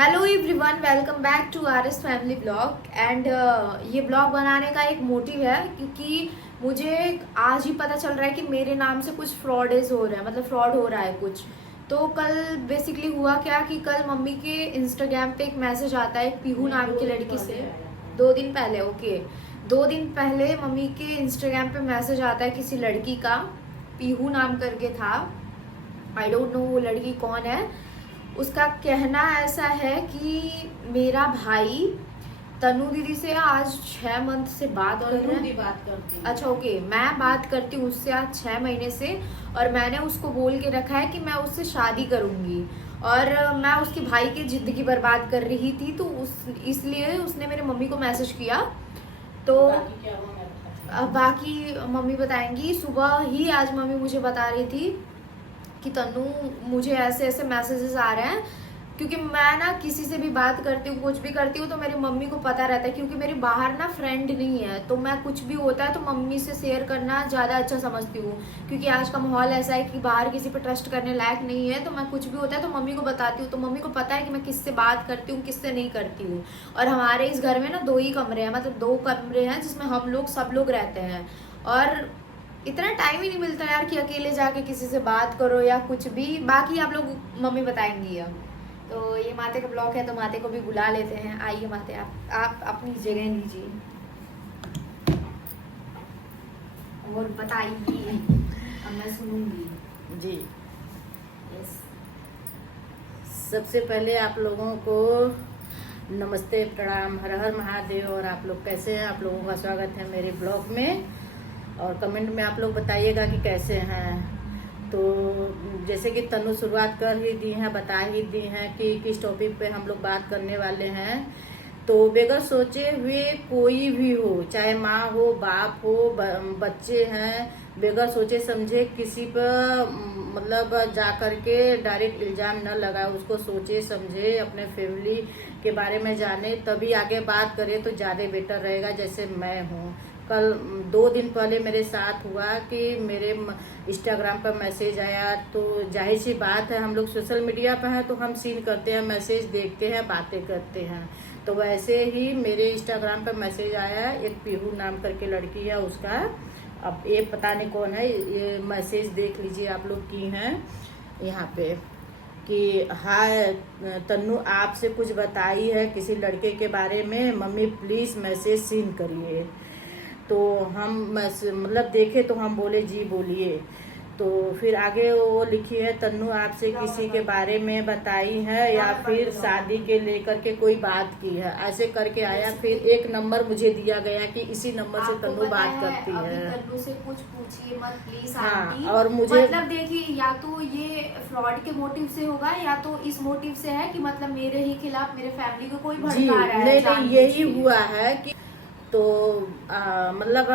Hello everyone, welcome back to R S family blog. And ये blog बनाने का एक मोटिव है क्योंकि मुझे आज ही पता चल रहा है कि मेरे नाम से कुछ फ्रॉडेज हो रहा है, मतलब फ्रॉड हो रहा है कुछ। तो कल बेसिकली हुआ क्या कि कल मम्मी के इंस्टाग्राम पे एक मैसेज आता है एक पीहू नाम की लड़की से। 2 दिन पहले, ओके, 2 दिन पहले मम्मी के इंस्टाग्राम पे मैसेज आता है किसी लड़की का, पीहू नाम करके था। आई डोंट नो वो लड़की कौन है। उसका कहना ऐसा है कि मेरा भाई तनु दीदी से आज 6 मंथ से बात कर रहा है। बात करती है। अच्छा ओके, मैं बात करती हूँ उससे आज 6 महीने से, और मैंने उसको बोल के रखा है कि मैं उससे शादी करूँगी। और मैं उसके भाई की ज़िंदगी बर्बाद कर रही थी, तो इसलिए उसने मेरे मम्मी को मैसेज किया। तो बाकी मम्मी बताएंगी। सुबह ही आज मम्मी मुझे बता रही थी कि तनु मुझे ऐसे ऐसे मैसेजेस आ रहे हैं, क्योंकि मैं ना किसी से भी बात करती हूँ, कुछ भी करती हूँ तो मेरी मम्मी को पता रहता है, क्योंकि मेरी बाहर ना फ्रेंड नहीं है। तो मैं कुछ भी होता है तो मम्मी से शेयर करना ज़्यादा अच्छा समझती हूँ, क्योंकि आज का माहौल ऐसा है कि बाहर किसी पे ट्रस्ट करने लायक नहीं है। तो मैं कुछ भी होता है तो मम्मी को बताती हूँ, तो मम्मी को पता है कि मैं किससे बात करती हूँ, किससे नहीं करती हूँ। और हमारे इस घर में ना 2 ही कमरे हैं, मतलब 2 कमरे हैं जिसमें हम लोग सब लोग रहते हैं। और इतना टाइम ही नहीं मिलता यार कि अकेले जाके किसी से बात करो या कुछ भी। बाकी आप लोग मम्मी बताएंगी। अब तो ये माते का ब्लॉग है तो माते को भी बुला लेते हैं। आइए माते, आप अपनी जगह लीजिए और बताइए, अब मैं सुनूंगी जी। यस। सबसे पहले आप लोगों को नमस्ते, प्रणाम, हर हर महादेव। और आप लोग कैसे हैं? आप लोगों का स्वागत है मेरे ब्लॉग में। और कमेंट में आप लोग बताइएगा कि कैसे हैं। तो जैसे कि तनु शुरुआत कर ही दी हैं, बता ही दी हैं कि किस टॉपिक पे हम लोग बात करने वाले हैं। तो बगैर सोचे हुए कोई भी हो, चाहे माँ हो, बाप हो, बच्चे हैं, बगैर सोचे समझे किसी पर मतलब जा करके डायरेक्ट इल्ज़ाम न लगाए। उसको सोचे समझे, अपने फैमिली के बारे में जाने, तभी आगे बात करे तो ज़्यादा बेटर रहेगा। जैसे मैं हूँ, कल 2 दिन पहले मेरे साथ हुआ कि मेरे इंस्टाग्राम पर मैसेज आया। तो जाहिर सी बात है, हम लोग सोशल मीडिया पर हैं तो हम सीन करते हैं, मैसेज देखते हैं, बातें करते हैं। तो वैसे ही मेरे इंस्टाग्राम पर मैसेज आया, एक पीहू नाम करके लड़की है उसका। अब ये पता नहीं कौन है, ये मैसेज देख लीजिए आप लोग की हैं यहाँ पे कि हाय तन्नू, आपसे कुछ बताई है किसी लड़के के बारे में, मम्मी प्लीज़ मैसेज सीन करिए। तो हम मतलब देखे तो हम बोले जी बोलिए। तो फिर आगे वो लिखी है, तन्नू आपसे किसी के बारे में बताई है या फिर शादी के लेकर के कोई बात की है, ऐसे करके आया। फिर एक नंबर मुझे दिया गया कि इसी नंबर से तन्नू बात करती है। तन्नू से कुछ पूछिए मत प्लीज हाँ, आंटी। और मुझे मतलब देखिए, या तो ये फ्रॉड के मोटिव से होगा या तो इस मोटिव से है कि मतलब मेरे ही खिलाफ मेरे फैमिली को कोई भड़का रहा है। नहीं, यही हुआ है कि तो मतलब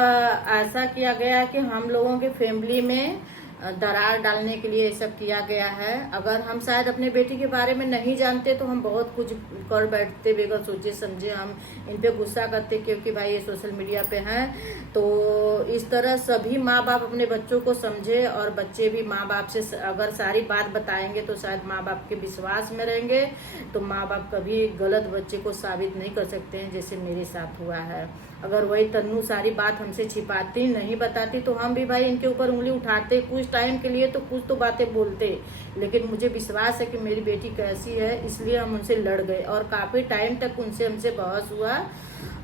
ऐसा किया गया कि हम लोगों के फैमिली में दरार डालने के लिए ये सब किया गया है। अगर हम शायद अपने बेटी के बारे में नहीं जानते तो हम बहुत कुछ कर बैठते, बगैर सोचे समझे हम इन पे गुस्सा करते, क्योंकि भाई ये सोशल मीडिया पे हैं। तो इस तरह सभी माँ बाप अपने बच्चों को समझे, और बच्चे भी माँ बाप से अगर सारी बात बताएंगे तो शायद माँ बाप के विश्वास में रहेंगे। तो माँ बाप कभी गलत बच्चे को साबित नहीं कर सकते हैं, जैसे मेरे साथ हुआ है। अगर वही तन्नू सारी बात हमसे छिपाती, नहीं बताती, तो हम भी भाई इनके ऊपर उंगली उठाते कुछ टाइम के लिए, तो कुछ तो बातें बोलते। लेकिन मुझे विश्वास है कि मेरी बेटी कैसी है, इसलिए हम उनसे लड़ गए। और काफ़ी टाइम तक उनसे हमसे बहस हुआ,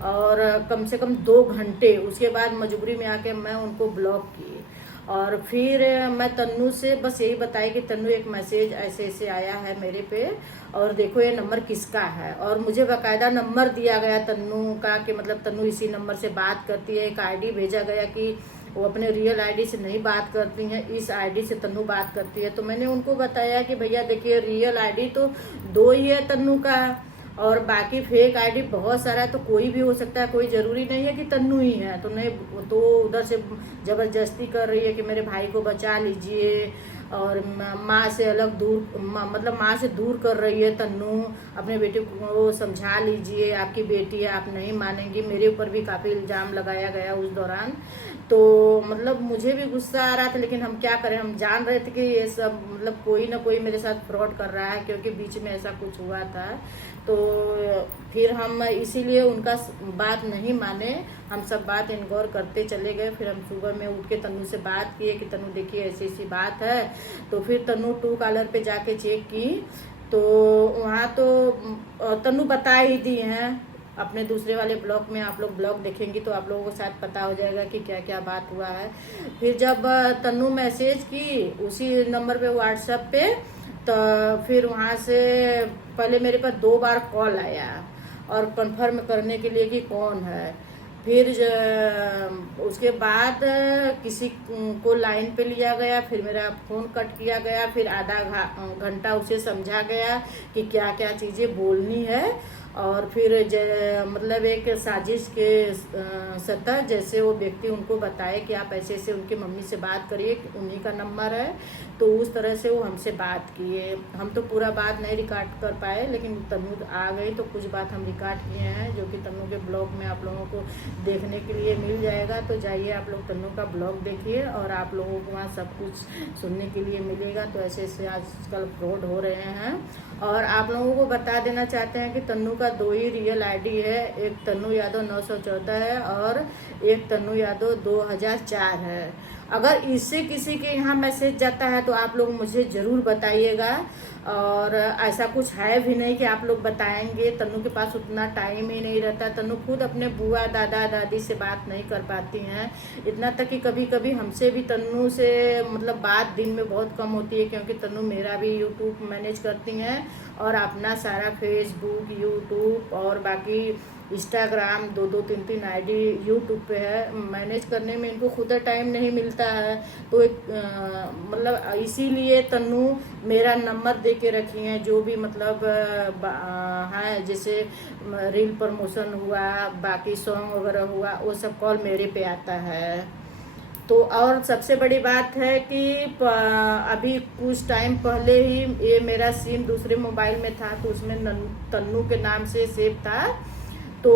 और कम से कम 2 घंटे। उसके बाद मजबूरी में आके मैं उनको ब्लॉक की। और फिर मैं तन्नू से बस यही बताई कि तन्नू एक मैसेज ऐसे ऐसे आया है मेरे पे, और देखो ये नंबर किसका है। और मुझे बाकायदा नंबर दिया गया तन्नू का कि मतलब तन्नू इसी नंबर से बात करती है। एक आईडी भेजा गया कि वो अपने रियल आईडी से नहीं बात करती हैं, इस आईडी से तन्नू बात करती है। तो मैंने उनको बताया कि भैया देखिए, रियल आईडी तो 2 ही है तन्नू का, और बाकी फेक आईडी बहुत सारा है, तो कोई भी हो सकता है, कोई ज़रूरी नहीं है कि तन्नू ही है। तो नहीं, तो उधर से ज़बरदस्ती कर रही है कि मेरे भाई को बचा लीजिए, और माँ से अलग दूर, मतलब माँ से दूर कर रही है तन्नू। अपने बेटे को समझा लीजिए, आपकी बेटी है, आप नहीं मानेंगी। मेरे ऊपर भी काफ़ी इल्ज़ाम लगाया गया उस दौरान। तो मतलब मुझे भी गुस्सा आ रहा था, लेकिन हम क्या करें, हम जान रहे थे कि ये सब मतलब कोई ना कोई मेरे साथ फ्रॉड कर रहा है, क्योंकि बीच में ऐसा कुछ हुआ था। तो फिर हम इसीलिए उनका बात नहीं माने, हम सब बात इग्नोर करते चले गए। फिर हम सुबह में उठ के तन्नू से बात किए कि तन्नू देखिए ऐसी ऐसी बात है। तो फिर तन्नू ट्रू कॉलर पे जाके चेक की, तो वहाँ तो तन्नू बता ही दी हैं। अपने दूसरे वाले ब्लॉग में आप लोग ब्लॉग देखेंगी तो आप लोगों को शायद पता हो जाएगा कि क्या क्या बात हुआ है। फिर जब तन्नू मैसेज की उसी नंबर पे व्हाट्सएप पे, तो फिर वहाँ से पहले मेरे पास 2 बार कॉल आया और कंफर्म करने के लिए कि कौन है। फिर उसके बाद किसी को लाइन पे लिया गया, फिर मेरा फ़ोन कट किया गया, फिर आधा घंटा उसे समझा गया कि क्या क्या चीज़ें बोलनी है। और फिर मतलब एक साजिश के सतह जैसे वो व्यक्ति उनको बताए कि आप ऐसे ऐसे उनकी मम्मी से बात करिए, उन्हीं का नंबर है। तो उस तरह से वो हमसे बात किए। हम तो पूरा बात नहीं रिकॉर्ड कर पाए, लेकिन तन्नू आ गई तो कुछ बात हम रिकॉर्ड किए हैं, जो कि तन्नू के ब्लॉग में आप लोगों को देखने के लिए मिल जाएगा। तो जाइए आप लोग तन्नू का ब्लॉग देखिए और आप लोगों को वहाँ सब कुछ सुनने के लिए मिलेगा। तो ऐसे ऐसे आजकल फ्रॉड हो रहे हैं। और आप लोगों को बता देना चाहते हैं कि तन्नू का 2 ही रियल आईडी है, एक तन्नू यादव 914 है और एक तन्नू यादव 2004 है। अगर इससे किसी के यहाँ मैसेज जाता है तो आप लोग मुझे ज़रूर बताइएगा। और ऐसा कुछ है भी नहीं कि आप लोग बताएंगे, तन्नू के पास उतना टाइम ही नहीं रहता। तन्नू खुद अपने बुआ दादा दादी से बात नहीं कर पाती हैं, इतना तक कि कभी कभी हमसे भी तन्नू से मतलब बात दिन में बहुत कम होती है, क्योंकि तन्नू मेरा भी यूट्यूब मैनेज करती हैं और अपना सारा फेसबुक यूट्यूब और बाकी इंस्टाग्राम 2-3 आईडी यूट्यूब पे है। मैनेज करने में इनको खुद टाइम नहीं मिलता है। तो एक मतलब इसीलिए तन्नू मेरा नंबर दे के रखी हैं, जो भी मतलब है, जैसे रील प्रमोशन हुआ, बाकी सॉन्ग वगैरह हुआ, वो सब कॉल मेरे पे आता है। तो और सबसे बड़ी बात है कि अभी कुछ टाइम पहले ही ये मेरा सिम दूसरे मोबाइल में था, तो उसमें तन्नू के नाम से सेव था। तो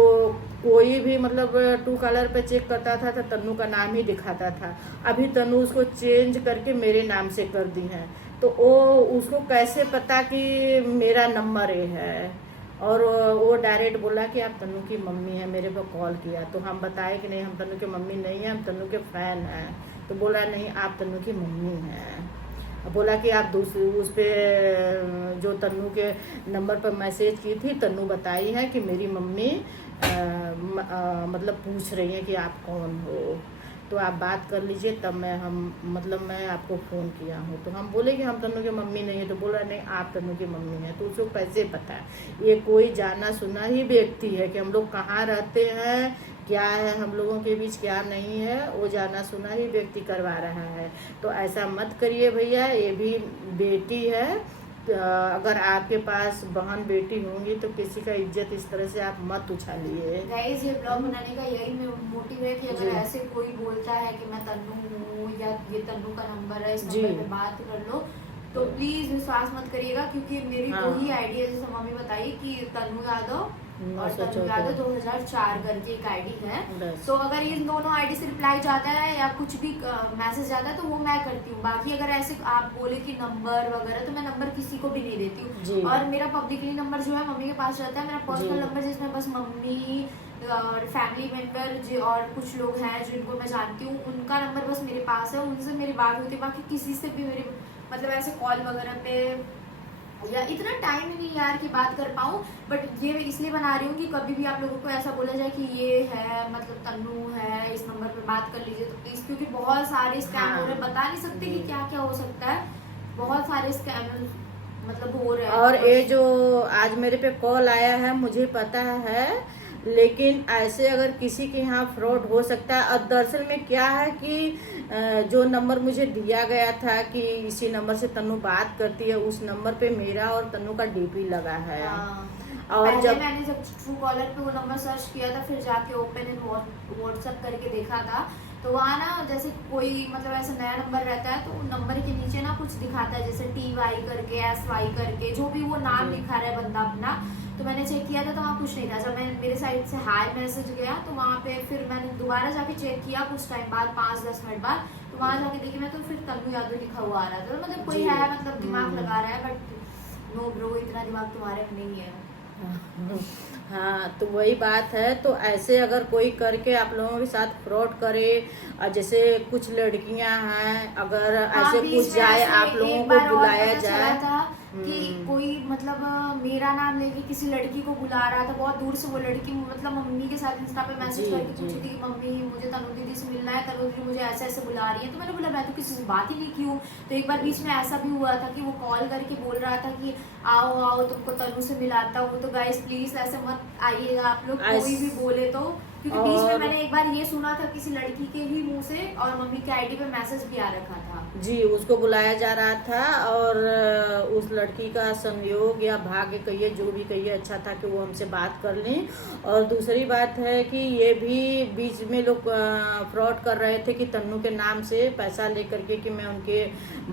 कोई भी मतलब ट्रू कॉलर पे चेक करता था तो तन्नू का नाम ही दिखाता था। अभी तन्नू उसको चेंज करके मेरे नाम से कर दी है, तो वो उसको कैसे पता कि मेरा नंबर ये है। और वो डायरेक्ट बोला कि आप तन्नू की मम्मी है, मेरे को कॉल किया। तो हम बताए कि नहीं, हम तन्नू की मम्मी नहीं है, हम तन्नू के फ़ैन हैं। तो बोला नहीं, आप तन्नू की मम्मी हैं। बोला कि आप दूसरे उस पर जो तन्नू के नंबर पर मैसेज की थी, तन्नू बताई है कि मेरी मम्मी मतलब पूछ रही है कि आप कौन हो, तो आप बात कर लीजिए, तब मैं आपको फ़ोन किया हूँ। तो हम बोले कि हम तन्नू की मम्मी नहीं है। तो बोला नहीं, आप तन्नू की मम्मी हैं। तो उसको कैसे पता है? ये कोई जाना सुना ही व्यक्ति है कि हम लोग कहाँ रहते हैं, क्या है हम लोगों के बीच, क्या नहीं है, वो जाना सुना ही व्यक्ति करवा रहा है। तो ऐसा मत करिए भैया, ये भी बेटी है। अगर आपके पास बहन बेटी होंगी तो किसी का इज्जत इस तरह से आप मत उछालिए। गाइस, ये ब्लॉग बनाने का यही मोटिव है कि अगर ऐसे कोई बोलता है कि मैं तन्नू हूँ या ये तन्नू का नंबर है, इस नंबर पे बात कर लो, तो प्लीज विश्वास मत करिएगा। क्योंकि मेरी 2 ही आईडी है, जैसे मम्मी बताई कि तन्नू यादव और तन्नू यादव 2004 करके एक आईडी है। तो अगर इन दोनों आईडी से रिप्लाई जाता है या कुछ भी मैसेज आता है तो वो मैं करती हूँ। बाकी अगर ऐसे आप बोले कि नंबर वगैरह, तो मैं नंबर किसी को भी नहीं देती हूँ। और मेरा पब्लिकली नंबर जो है मम्मी के पास रहता है। मेरा पर्सनल नंबर जिसमें बस मम्मी और फैमिली मेंबर और कुछ लोग हैं जिनको मैं जानती हूँ, उनका नंबर बस मेरे पास है, उनसे मेरी बात होती है। बाकी किसी से भी मेरे मतलब ऐसे कॉल वगैरह पे या इतना टाइम ही नहीं यार कि बात कर पाऊँ। बट ये इसलिए बना रही हूँ कि कभी भी आप लोगों को ऐसा बोला जाए कि ये है मतलब तन्नू है, इस नंबर पे बात कर लीजिए, तो प्लीज, क्योंकि बहुत सारे स्कैम हो रहे हैं, बता नहीं सकते कि क्या क्या हो सकता है। बहुत सारे स्कैम मतलब हो रहे हैं। और ये जो आज मेरे पे कॉल आया है, मुझे पता है, लेकिन ऐसे अगर किसी के यहाँ फ्रॉड हो सकता है। और दरअसल में क्या है कि जो नंबर मुझे दिया गया था कि इसी नंबर से तन्नू बात करती है, उस नंबर पे मेरा और तन्नू का डीपी लगा है। और पहले मैंने जब ट्रू कॉलर पे वो नंबर सर्च किया था, फिर जाके ओपन इन व्हाट्सएप करके देखा था, तो वहाँ ना जैसे कोई मतलब ऐसा नया नंबर रहता है तो नंबर के नीचे ना कुछ दिखाता है, जैसे TY करके SY करके, जो भी वो नाम लिखा रहा है बंदा अपना। तो मैंने चेक किया था तो वहाँ कुछ नहीं था। जब मैं मेरे साइड से हाय मैसेज गया तो वहाँ पे फिर मैंने दोबारा जाके चेक किया कुछ टाइम बाद, 5-10 मिनट बाद, तो वहाँ जाके देखी मैं तो फिर तन्नू यादव लिखा हुआ आ रहा था। तो मतलब कोई है मतलब दिमाग लगा रहा है, बट नो ब्रो, इतना दिमाग तुम्हारे में नहीं है। हाँ, तो वही बात है। तो ऐसे अगर कोई करके आप लोगों के साथ फ्रॉड करे, और जैसे कुछ लड़कियां हैं, अगर ऐसे कुछ जाए, आप लोगों को बुलाया जाए था कि कोई मतलब मेरा नाम लेके किसी लड़की को बुला रहा था बहुत दूर से। वो लड़की मतलब मम्मी के साथ इंस्टा पे मैसेज करके पूछी थी कि मम्मी मुझे तनु दीदी से मिलना है, तनु दीदी मुझे ऐसे ऐसे बुला रही है। तो मैंने बोला मैं तो किसी से बात ही नहीं की हूँ। तो एक बार बीच में ऐसा भी हुआ था कि वो कॉल करके बोल रहा था कि आओ आओ तुमको तनु से मिलाता हूँ। तो गाइस प्लीज ऐसे मत आइएगा आप लोग, कोई भी बोले तो, क्योंकि बीच में मैंने एक बार ये सुना था किसी लड़की के ही मुंह से, और मम्मी के आईडी पे मैसेज भी आ रखा था जी, उसको बुलाया जा रहा था। और उस लड़की का संयोग या भाग्य कहिए, जो भी कहिए, अच्छा था कि वो हमसे बात कर लें। और दूसरी बात है कि ये भी बीच में लोग फ्रॉड कर रहे थे कि तन्नू के नाम से पैसा लेकर के कि मैं उनके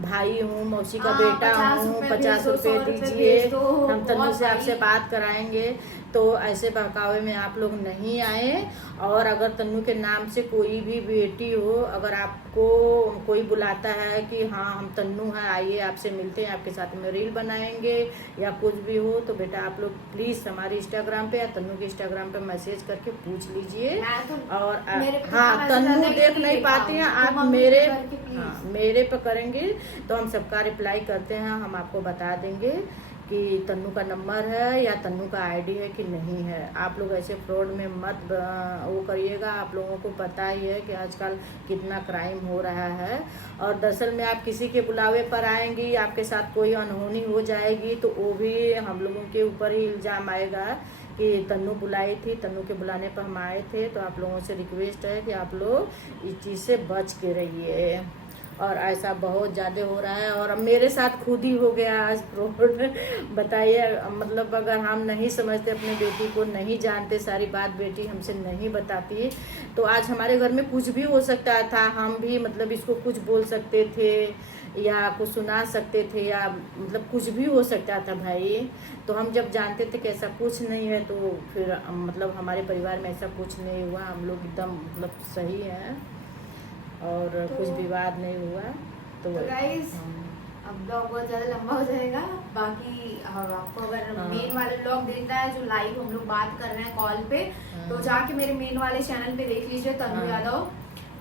भाई हूँ, मौसी का बेटा हूँ, 50 रुपये दीजिए, हम तन्नू से आपसे बात कराएंगे। तो ऐसे बहकावे में आप लोग नहीं आए। और अगर तन्नू के नाम से कोई भी बेटी हो, अगर आपको कोई बुलाता है कि हाँ हम तन्नू हैं, आइए आपसे मिलते हैं, आपके साथ में रील बनाएंगे या कुछ भी हो, तो बेटा आप लोग प्लीज हमारे इंस्टाग्राम पे या तन्नू के इंस्टाग्राम पे मैसेज करके पूछ लीजिए। और हाँ, तन्नू देख नहीं पाती हैं आप, मेरे पे करेंगे तो हम सबका रिप्लाई करते हैं, हम आपको बता देंगे कि तन्नू का नंबर है या तन्नू का आईडी है कि नहीं है। आप लोग ऐसे फ्रॉड में मत वो करिएगा। आप लोगों को पता ही है कि आजकल कितना क्राइम हो रहा है। और दरअसल में आप किसी के बुलावे पर आएंगी, आपके साथ कोई अनहोनी हो जाएगी, तो वो भी हम लोगों के ऊपर ही इल्ज़ाम आएगा कि तन्नू बुलाई थी, तन्नू के बुलाने पर हम आए थे। तो आप लोगों से रिक्वेस्ट है कि आप लोग इस चीज़ से बच के रहिए। और ऐसा बहुत ज़्यादा हो रहा है, और अब मेरे साथ खुद ही हो गया आज फ्रॉड। बताइए, मतलब अगर हम नहीं समझते, अपने बेटी को नहीं जानते, सारी बात बेटी हमसे नहीं बताती, तो आज हमारे घर में कुछ भी हो सकता था। हम भी मतलब इसको कुछ बोल सकते थे या कुछ सुना सकते थे, या मतलब कुछ भी हो सकता था भाई। तो हम जब जानते थे कि ऐसा कुछ नहीं है, तो फिर मतलब हमारे परिवार में ऐसा कुछ नहीं हुआ। हम लोग एकदम मतलब सही हैं और तो कुछ विवाद नहीं हुआ। तो गाइस अब ब्लॉग बहुत ज़्यादा लंबा हो जाएगा। बाकी आपको अगर मेन वाले ब्लॉग देखना है जो लाइव हम लोग बात कर रहे हैं कॉल पे, तो जाके मेरे मेन वाले चैनल पे देख लीजिए, तन्नू यादव।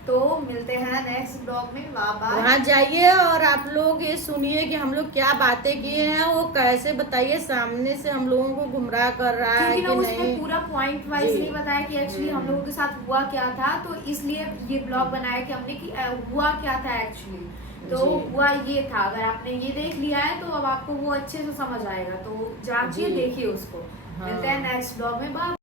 तो मिलते हैं नेक्स्ट ब्लॉग में, बाय। वहाँ जाइए और आप लोग ये सुनिए कि हम लोग क्या बातें किए हैं, वो कैसे, बताइए, सामने से हम लोगों को गुमराह कर रहा है कि उसने पूरा पॉइंट वाइज नहीं बताया कि एक्चुअली हम लोगों के साथ हुआ क्या था। तो इसलिए ये ब्लॉग बनाया कि हमने कि हुआ क्या था एक्चुअली। तो हुआ ये था, अगर आपने ये देख लिया है तो अब आपको वो अच्छे से समझ आएगा। तो जाके देखिए उसको। मिलते हैं नेक्स्ट ब्लॉग में, बाय।